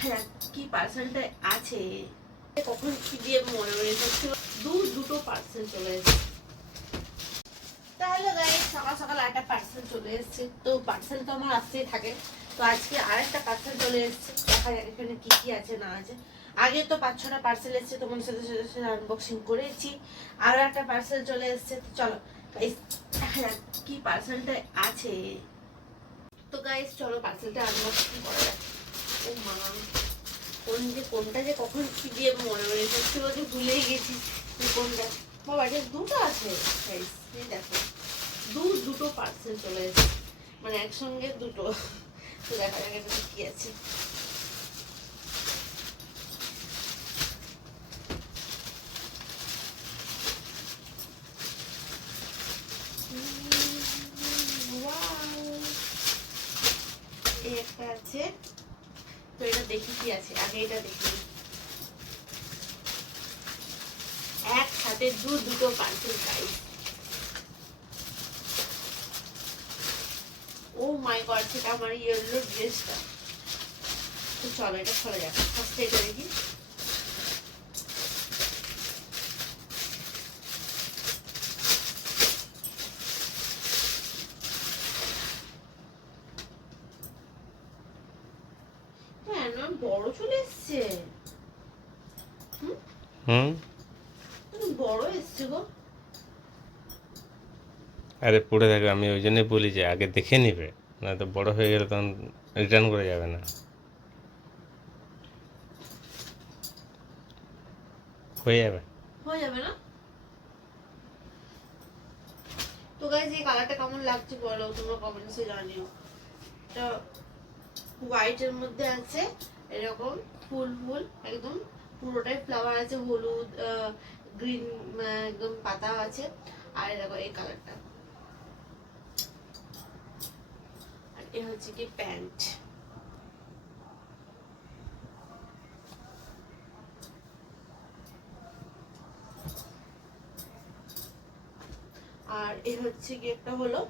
দেখা যাক কি পার্সেলটা আছে। কখন কি দিয়ে মনে মনে হচ্ছে দুটো পার্সেল চলে এসেছে। তাহলে গাইস সকাল সকাল একটা পার্সেল চলে এসেছে। তো পার্সেল তো আমার আসতেই থাকে। তো আজকে আরেকটা পার্সেল চলে এসেছে। দেখা যাক এখানে কি কি আছে না আছে। আগে তো 5-6টা পার্সেল এসেছে, তোমার সাথে সাথে আনবক্সিং করেছি। আরো একটা পার্সেল চলে এসেছে। তো চলো গাইস দেখা যাক কি পার্সেলটা আছে। তো গাইস চলো পার্সেলটা আনবক্সিং করা যাক। ও মা, কোনটা যে কখন কি দিয়ে মনে মনে সত্যি বলতে ভুলেই গেছি কোনটা। বাবা এটা দুটো আছে গাইস, এই দেখো দুটো পার্সেল চলে এসেছে, মানে একসঙ্গে দুটো। তো দেখা যাক এটা কি আছে। এই একটা আছে, তো এটা দেখি কি আছে। আগে এটা দেখি। একসাথে দুটো পার্সেল গাইস। ও মাই গড, সেটা আমার ইয়েলো ড্রেসটা। তো চলো এটা খোলা যাক। ফার্স্টে এটা দেখি। হ্যাঁ না, বড় চলে এসছে। বড় এসছে গো। আরে পড়ে থাকবে, আমি ওই জন্যই বলি যে আগে দেখে নিবে, না তো বড় হয়ে গেলে তখন রিটার্ন করে যাবে না। হয়ে যাবে না। তো গাইস এই কালারটা কেমন লাগছে বলো তোমরা কমেন্টসে জানিও। এটা হোয়াইট এর মধ্যে আছে এরকম ফুল ফুল, একদম পুরোটাই ফ্লাওয়ার আছে, হলুদ গ্রিন একদম পাতা আছে। আর দেখো এই কালারটা। আর এ হচ্ছে কি প্যান্ট। আর এ হচ্ছে কি একটা হলো